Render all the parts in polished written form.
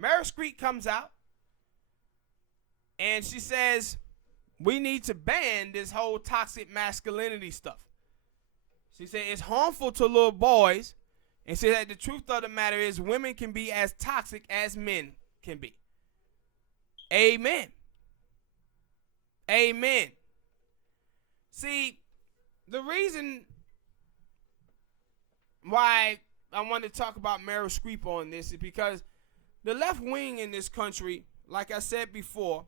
Meryl Street comes out and she says we need to ban this whole toxic masculinity stuff. She said it's harmful to little boys, and said that the truth of the matter is women can be as toxic as men can be. Amen. Amen. See, the reason why I want to talk about Meryl Streep on this is because the left wing in this country, like I said before,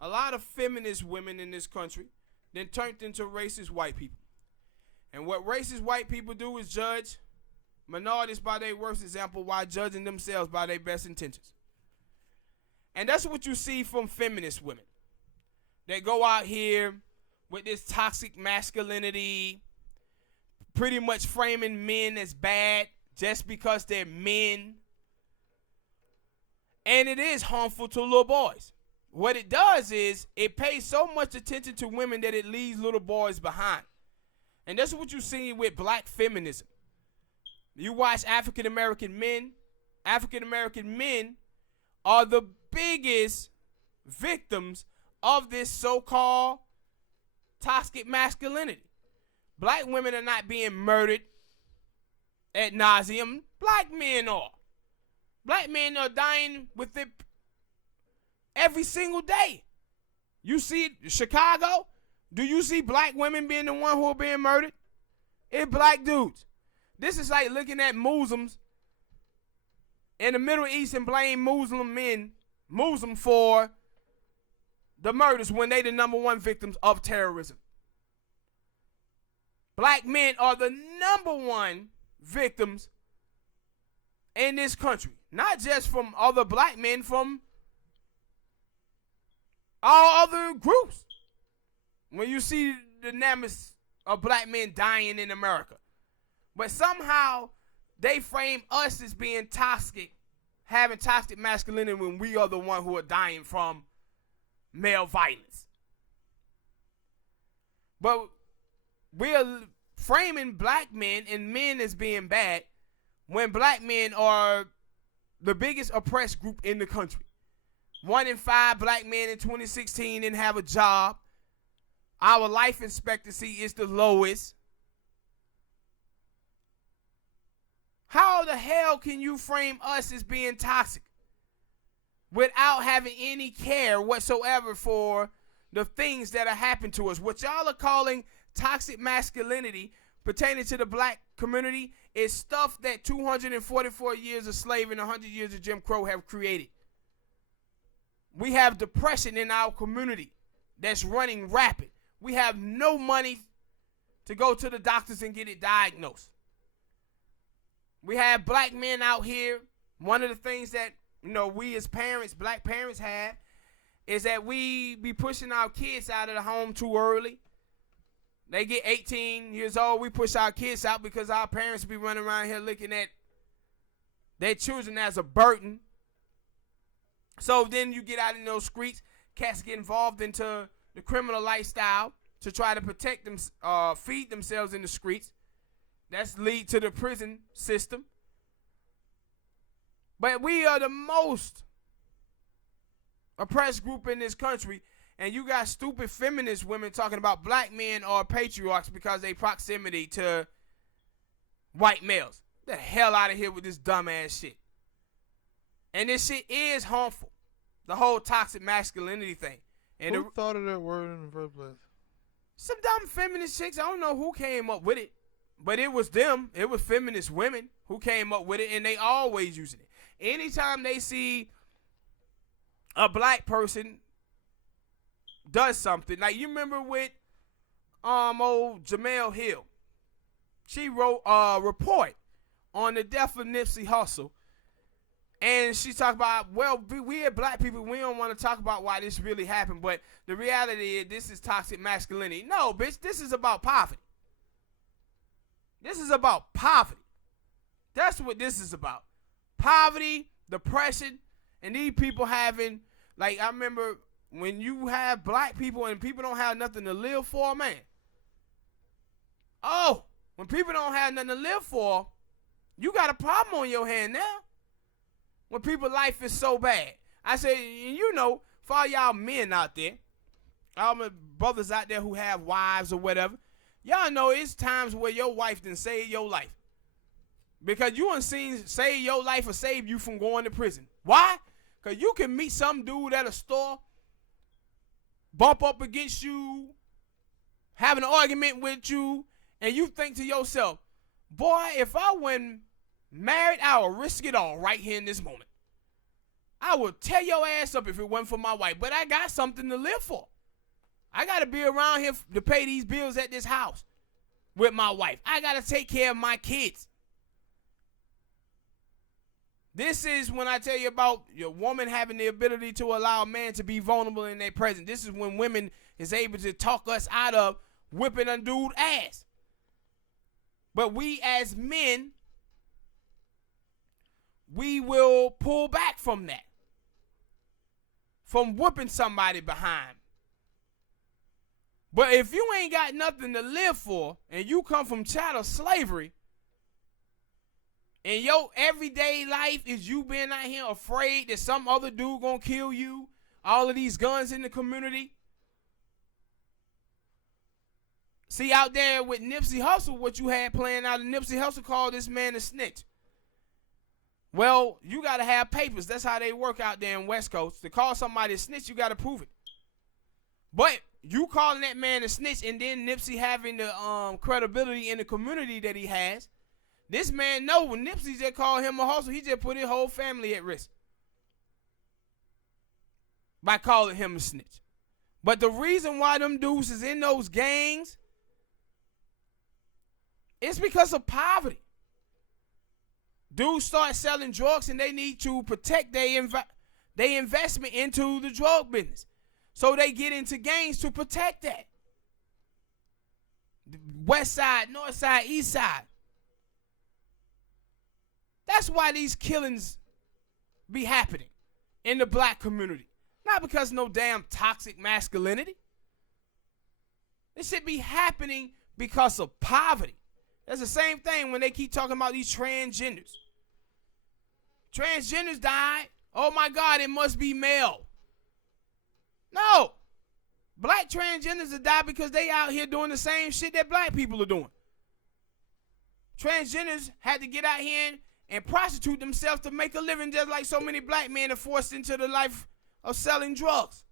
a lot of feminist women in this country then turned into racist white people. And what racist white people do is judge minorities by their worst example while judging themselves by their best intentions. And that's what you see from feminist women. They go out here with this toxic masculinity, pretty much framing men as bad just because they're men. And it is harmful to little boys. What it does is it pays so much attention to women that it leaves little boys behind. And that's what you see with black feminism. You watch African American men are the biggest victims of this so-called toxic masculinity. Black women are not being murdered ad nauseum. Black men are. Black men are dying with it every single day. You see Chicago? Do you see black women being the one who are being murdered? It's black dudes. This is like looking at Muslims in the Middle East and blame Muslim for the murders when they the number one victims of terrorism. Black men are the number one victims in this country. Not just from other black men, from all other groups. When you see the numbers of black men dying in America. But somehow they frame us as being toxic, having toxic masculinity when we are the one who are dying from male violence. But we are framing black men and men as being bad when black men are the biggest oppressed group in the country. 1 in 5 black men in 2016 didn't have a job. Our life expectancy is the lowest. How the hell can you frame us as being toxic without having any care whatsoever for the things that are happening to us? What y'all are calling toxic masculinity pertaining to the black community is stuff that 244 years of slavery and 100 years of Jim Crow have created. We have depression in our community that's running rapid. We have no money to go to the doctors and get it diagnosed. We have black men out here. One of the things that, we as parents, black parents have, is that we be pushing our kids out of the home too early. They get 18 years old, we push our kids out because our parents be running around here looking at their children as a burden. So then you get out in those streets, cats get involved into the criminal lifestyle to try to protect them, feed themselves in the streets. That's lead to the prison system. But we are the most oppressed group in this country, and you got stupid feminist women talking about black men are patriarchs because they proximity to white males. Get the hell out of here with this dumbass shit. And this shit is harmful. The whole toxic masculinity thing. And who thought of that word in the first place? Some dumb feminist chicks. I don't know who came up with it. But it was them. It was feminist women who came up with it, and they always using it. Anytime they see a black person does something, like you remember with old Jamel Hill. She wrote a report on the death of Nipsey Hussle. And she talked about, well, we as black people, we don't want to talk about why this really happened. But the reality is this is toxic masculinity. No, bitch, this is about poverty. This is about poverty. That's what this is about. Poverty, depression, and these people having, like, I remember when you have black people and people don't have nothing to live for, man. Oh, when people don't have nothing to live for, you got a problem on your hand now. when people's life is so bad. I say, for all y'all men out there, all my brothers out there who have wives or whatever, y'all know it's times where your wife done saved your life. Because you done seen save your life or save you from going to prison. Why? Because you can meet some dude at a store, bump up against you, have an argument with you, and you think to yourself, boy, if I wasn't married, I would risk it all right here in this moment. I would tear your ass up if it wasn't for my wife, but I got something to live for. I got to be around here to pay these bills at this house with my wife. I got to take care of my kids. This is when I tell you about your woman having the ability to allow a man to be vulnerable in their presence. This is when women is able to talk us out of whipping a dude's ass. But we as men, we will pull back from that. From whipping somebody behind. But if you ain't got nothing to live for and you come from chattel slavery, and your everyday life is you being out here afraid that some other dude gonna kill you, all of these guns in the community. See, out there with Nipsey Hussle, what you had playing out of Nipsey Hussle called this man a snitch. Well, you got to have papers. That's how they work out there in West Coast. To call somebody a snitch, you got to prove it. But you calling that man a snitch and then Nipsey having the credibility in the community that he has, this man know when Nipsey just called him a hustle, he just put his whole family at risk by calling him a snitch. But the reason why them dudes is in those gangs is because of poverty. Dudes start selling drugs and they need to protect their investment into the drug business. So they get into gangs to protect that. West side, north side, east side. That's why these killings be happening in the black community. Not because no damn toxic masculinity. This should be happening because of poverty. That's the same thing when they keep talking about these transgenders. Transgenders died. Oh my God, it must be male. No. Black transgenders have died because they out here doing the same shit that black people are doing. Transgenders had to get out here and prostitute themselves to make a living just like so many black men are forced into the life of selling drugs.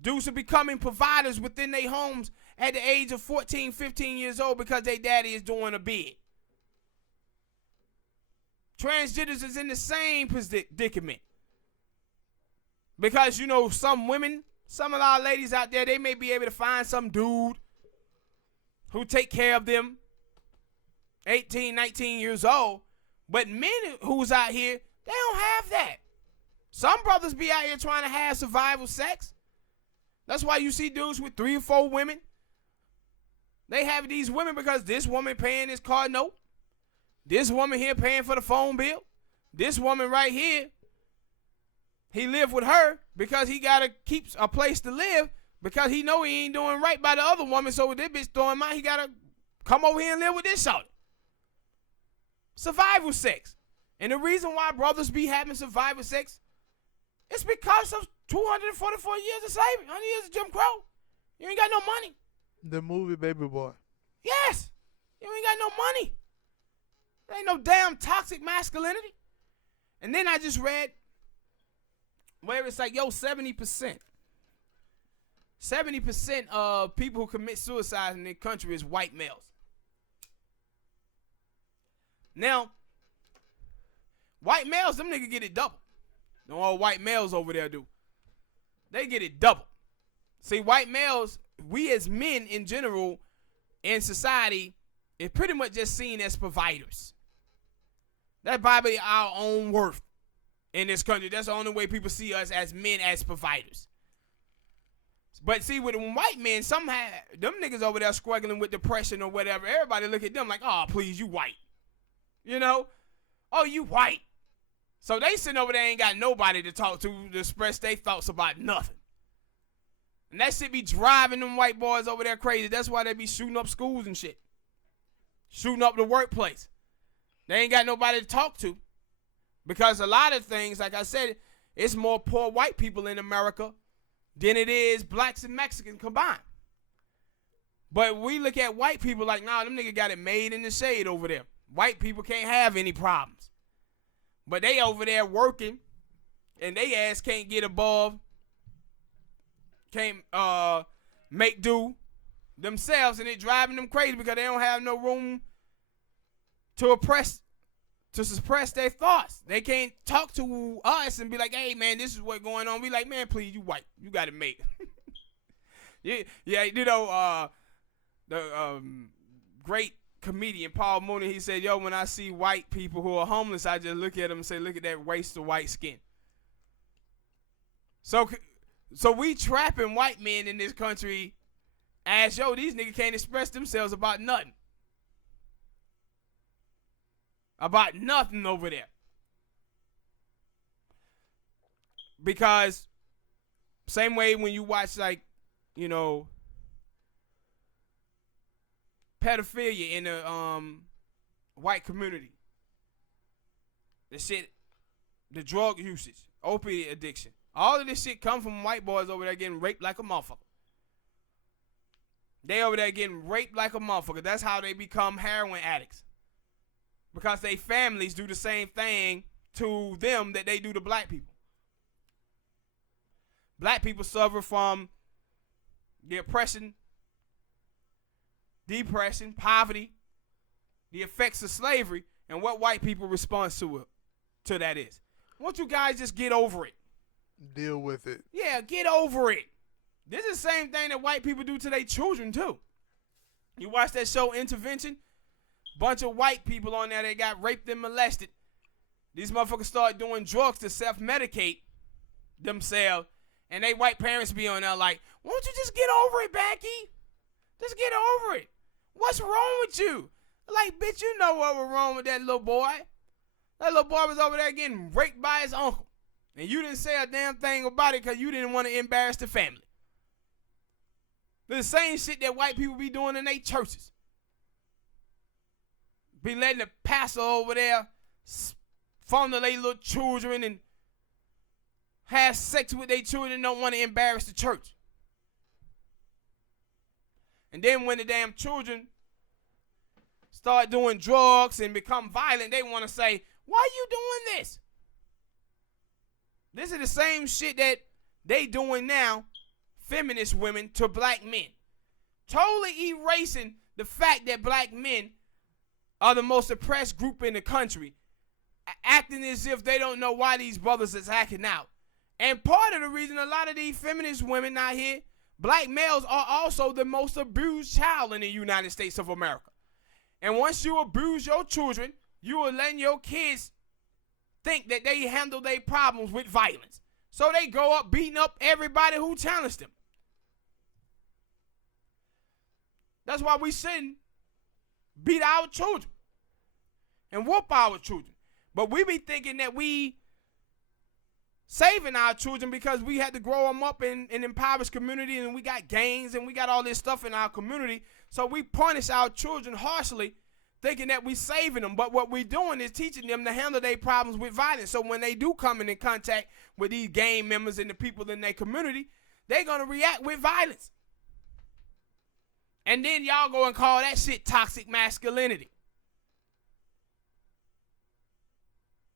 Dudes are becoming providers within their homes at the age of 14, 15 years old because their daddy is doing a bid. Transgenders is in the same predicament. Because, some women, some of our ladies out there, they may be able to find some dude who take care of them, 18, 19 years old. But men who's out here, they don't have that. Some brothers be out here trying to have survival sex. That's why you see dudes with 3 or 4 women. They have these women because this woman paying his car note. This woman here paying for the phone bill. This woman right here, he live with her because he got to keep a place to live because he know he ain't doing right by the other woman. So with this bitch throwing him out, he got to come over here and live with this shorty. Survival sex. And the reason why brothers be having survival sex is because of 244 years of slavery, 100 years of Jim Crow. You ain't got no money. The movie Baby Boy. Yes. You ain't got no money. There ain't no damn toxic masculinity. And then I just read where it's like, 70% of people who commit suicide in the country is white males. Now, white males, them niggas get it double. No all white males over there do. They get it double. See, white males, we as men in general in society is pretty much just seen as providers. That's probably our own worth in this country. That's the only way people see us as men as providers. But see, with them white men, somehow, them niggas over there struggling with depression or whatever, everybody look at them like, oh, please, you white. Oh, you white. So they sitting over there ain't got nobody to talk to express their thoughts about nothing. And that shit be driving them white boys over there crazy. That's why they be shooting up schools and shit. Shooting up the workplace. They ain't got nobody to talk to. Because a lot of things, like I said, it's more poor white people in America than it is blacks and Mexicans combined. But we look at white people like, nah, them niggas got it made in the shade over there. White people can't have any problems. But they over there working, and they ass can't get above, can't make do themselves, and it driving them crazy because they don't have no room to suppress their thoughts. They can't talk to us and be like, hey, man, this is what's going on. We like, man, please, you white. You got it made. yeah, you know, the great comedian Paul Mooney, he said, yo, when I see white people who are homeless, I just look at them and say, look at that waste of white skin. So we trapping white men in this country as, yo, these niggas can't express themselves about nothing. About nothing over there. Because same way when you watch, like, you know, pedophilia in the white community. The drug usage, opiate addiction. All of this shit come from white boys over there getting raped like a motherfucker. They over there getting raped like a motherfucker. That's how they become heroin addicts. Because they families do the same thing to them that they do to black people. Black people suffer from the oppression, depression, poverty, the effects of slavery, and what white people respond to that is. Won't you guys just get over it? Deal with it. Yeah, get over it. This is the same thing that white people do to their children, too. You watch that show, Intervention? Bunch of white people on there that got raped and molested. These motherfuckers start doing drugs to self-medicate themselves, and they white parents be on there like, won't you just get over it, Becky? Just get over it. What's wrong with you? Like, bitch, you know what was wrong with that little boy. That little boy was over there getting raped by his uncle. And you didn't say a damn thing about it because you didn't want to embarrass the family. The same shit that white people be doing in their churches. Be letting the pastor over there fondle their little children and have sex with their children and don't want to embarrass the church. And then when the damn children start doing drugs and become violent, they want to say, why are you doing this? This is the same shit that they doing now, feminist women, to black men. Totally erasing the fact that black men are the most oppressed group in the country, acting as if they don't know why these brothers is acting out. And part of the reason a lot of these feminist women out here, black males are also the most abused child in the United States of America. And once you abuse your children, you are letting your kids think that they handle their problems with violence. So they grow up beating up everybody who challenged them. That's why we shouldn't beat our children and whoop our children. But we be thinking that we saving our children because we had to grow them up in an impoverished community and we got gangs and we got all this stuff in our community. So we punish our children harshly thinking that we saving them. But what we're doing is teaching them to handle their problems with violence. So when they do come in contact with these gang members and the people in their community, they're going to react with violence. And then y'all go and call that shit toxic masculinity.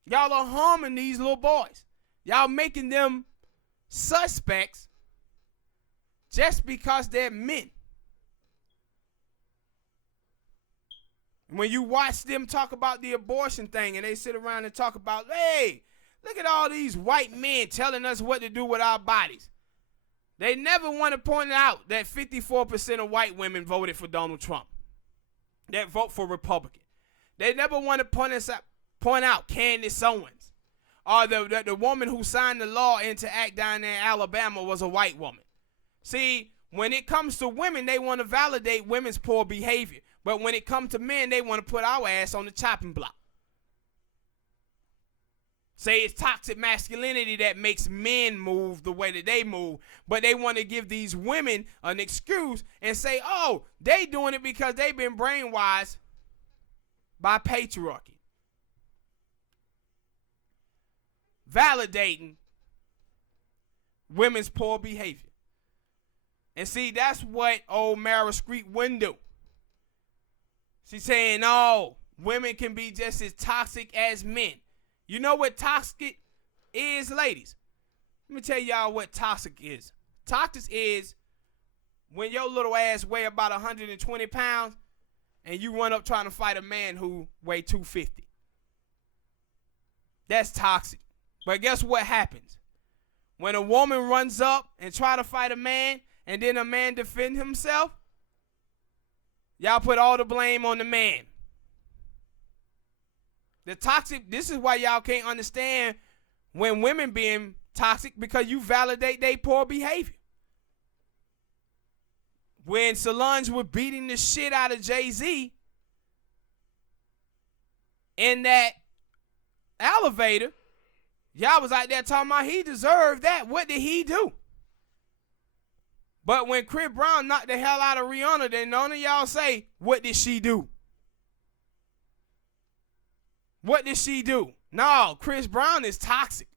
Y'all are harming these little boys. Y'all making them suspects just because they're men. When you watch them talk about the abortion thing and they sit around and talk about, hey, look at all these white men telling us what to do with our bodies. They never want to point out that 54% of white women voted for Donald Trump, that vote for Republican. They never want to point out Candace Owens, or the woman who signed the law into act down there in Alabama was a white woman. See, when it comes to women, they want to validate women's poor behavior. But when it comes to men, they want to put our ass on the chopping block. Say it's toxic masculinity that makes men move the way that they move. But they want to give these women an excuse and say, oh, they doing it because they've been brainwashed by patriarchy. validating women's poor behavior. And see, that's what old Meryl Street wouldn't do. She's saying, oh, women can be just as toxic as men. You know what toxic is, ladies? Let me tell y'all what toxic is. Toxic is when your little ass weigh about 120 pounds and you run up trying to fight a man who weigh 250. That's toxic. But guess what happens? When a woman runs up and try to fight a man and then a man defend himself, y'all put all the blame on the man. The toxic, this is why y'all can't understand when women being toxic, because you validate their poor behavior. When Solange was beating the shit out of Jay-Z in that elevator, y'all was out there talking about he deserved that. What did he do? But when Chris Brown knocked the hell out of Rihanna, then none of y'all say, what did she do? What did she do? No, Chris Brown is toxic.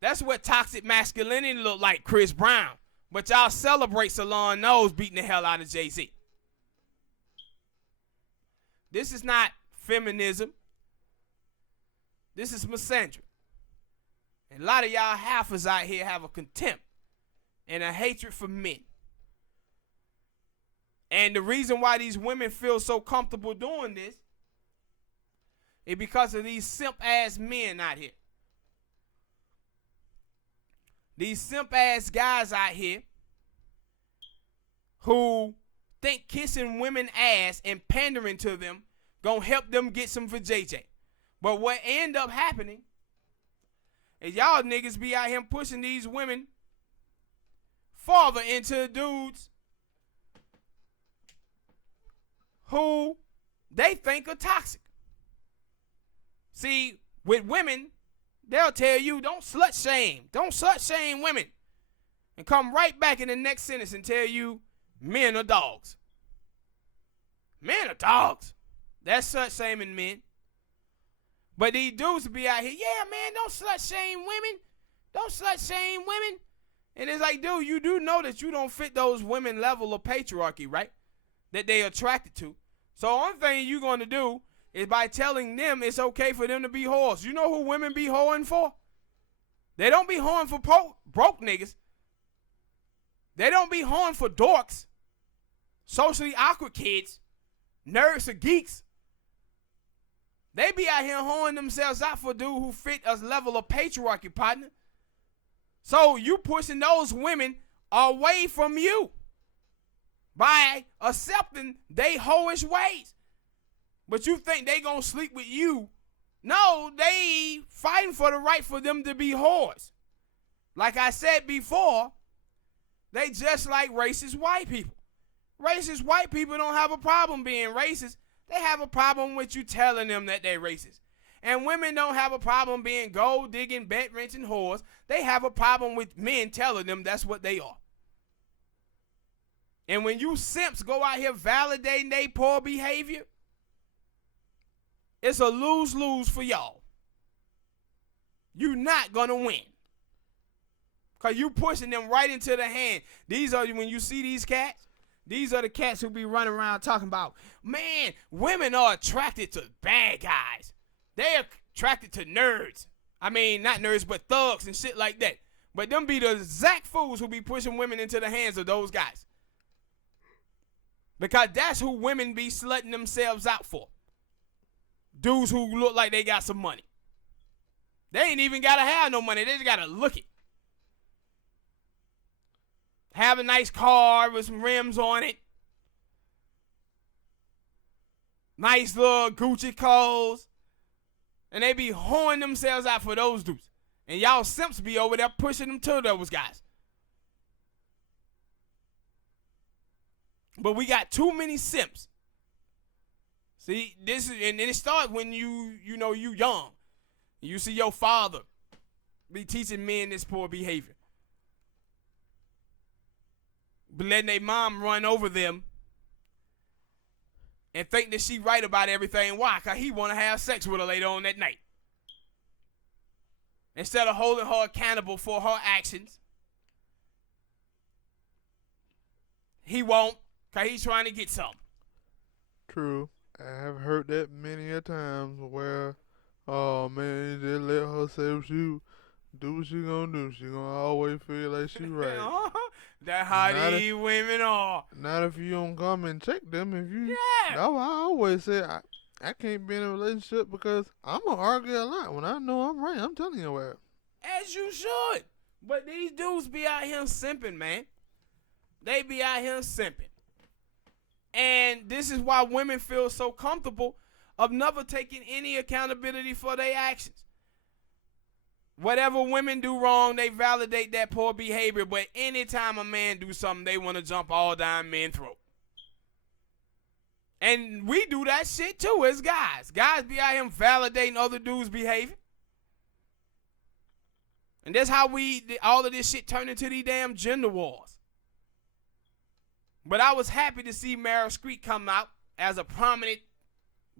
That's what toxic masculinity look like, Chris Brown. But y'all celebrate Solange Knowles beating the hell out of Jay-Z. This is not feminism. This is misandry. And a lot of y'all halfers out here have a contempt and a hatred for men. And the reason why these women feel so comfortable doing this is because of these simp-ass men out here. These simp-ass guys out here who think kissing women ass and pandering to them gonna help them get some for JJ. But what end up happening is y'all niggas be out here pushing these women farther into dudes who they think are toxic. See, with women, they'll tell you, don't slut shame. Don't slut shame women. And come right back in the next sentence and tell you, men are dogs. Men are dogs. That's slut shaming men. But these dudes be out here, yeah, man, don't slut shame women. Don't slut shame women. And it's like, dude, you do know that you don't fit those women level of patriarchy, right? That they attracted to. So one thing you're going to do is by telling them it's okay for them to be whores. You know who women be whoring for? They don't be whoring for broke niggas. They don't be whoring for dorks, socially awkward kids, nerds or geeks. They be out here whoring themselves out for dude who fit a level of patriarchy, partner. So you pushing those women away from you by accepting they hoish ways. But you think they gonna sleep with you. No, they fighting for the right for them to be whores. Like I said before, they just like racist white people. Racist white people don't have a problem being racist. They have a problem with you telling them that they're racist. And women don't have a problem being gold digging, bed wrenching whores. They have a problem with men telling them that's what they are. And when you simps go out here validating their poor behavior, it's a lose-lose for y'all. You're not going to win. Because you pushing them right into the hand. These are, when you see these cats, these are the cats who be running around talking about, man, women are attracted to bad guys. They're attracted to nerds. I mean, not nerds, but thugs and shit like that. But them be the exact fools who be pushing women into the hands of those guys. Because that's who women be slutting themselves out for. Dudes who look like they got some money. They ain't even got to have no money. They just got to look it. Have a nice car with some rims on it. Nice little Gucci clothes. And they be hoeing themselves out for those dudes. And y'all simps be over there pushing them to those guys. But we got too many simps. See, this is, and it starts when you young. You see your father be teaching men this poor behavior. But letting their mom run over them and think that she right about everything. Why? Because he want to have sex with her later on that night. instead of holding her accountable for her actions. He won't, because he's trying to get something. True. I have heard that many a times where, oh man, just let her say what she do what she gonna do. She gonna always feel like she right. That's how Not these women are. Not if you don't come and check them. If you, Yeah. that's why I always say I can't be in a relationship because I'm gonna argue a lot when I know I'm right. I'm telling you what. As you should. But these dudes be out here simping, man. They be out here simping. And this is why women feel so comfortable of never taking any accountability for their actions. Whatever women do wrong, they validate that poor behavior. But anytime a man do something, they want to jump all down men's throat. And we do that shit too as guys. Guys be out here validating other dudes' behavior. And that's how all of this shit turned into these damn gender wars. But I was happy to see Meryl Street come out as a prominent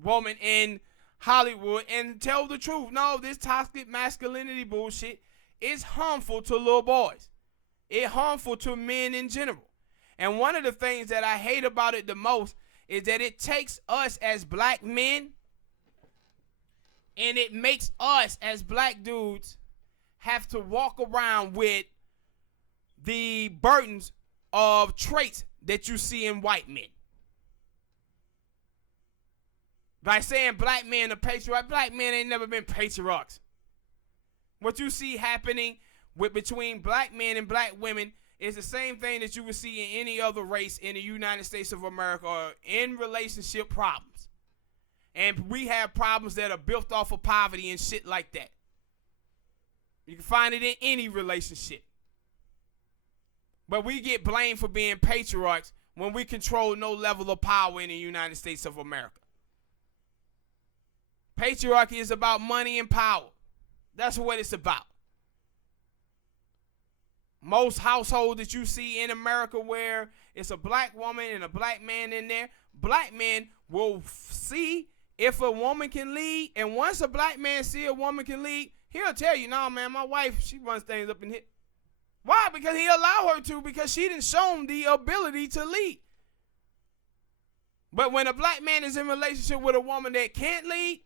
woman in Hollywood and tell the truth. No, this toxic masculinity bullshit is harmful to little boys. It's harmful to men in general. And one of the things that I hate about it the most is that it takes us as black men and it makes us as black dudes have to walk around with the burdens of traits that you see in white men. By saying black men are patriarchs, black men ain't never been patriarchs. What you see happening between black men and black women is the same thing that you would see in any other race in the United States of America or in relationship problems. And we have problems that are built off of poverty and shit like that. You can find it in any relationship. But we get blamed for being patriarchs when we control no level of power in the United States of America. Patriarchy is about money and power. That's what it's about. Most households that you see in America where it's a black woman and a black man in there, black men will see if a woman can lead. And once a black man see a woman can lead, he'll tell you, no, man, my wife, she runs things up in here. Why? Because he allowed her to, because she didn't show him the ability to lead. But when a black man is in a relationship with a woman that can't lead,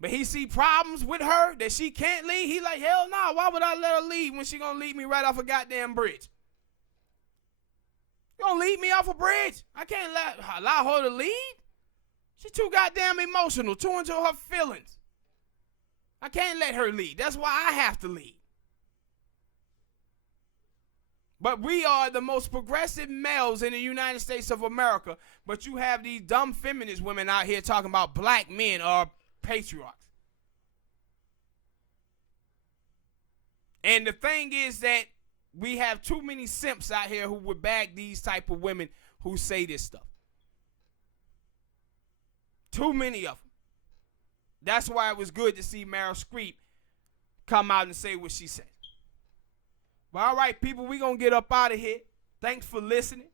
but he see problems with her that she can't lead, he like, hell no, why would I let her lead when she gonna lead me right off a goddamn bridge? You gonna lead me off a bridge? I can't allow her to lead. She's too goddamn emotional, too into her feelings. I can't let her lead. That's why I have to lead. But we are the most progressive males in the United States of America. But you have these dumb feminist women out here talking about black men are patriarchs. And the thing is that we have too many simps out here who would bag these type of women who say this stuff. Too many of them. That's why it was good to see Meryl Street come out and say what she said. But all right, people, we're going to get up out of here. Thanks for listening.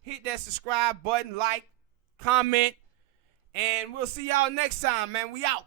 Hit that subscribe button, like, comment, and we'll see y'all next time, man. We out.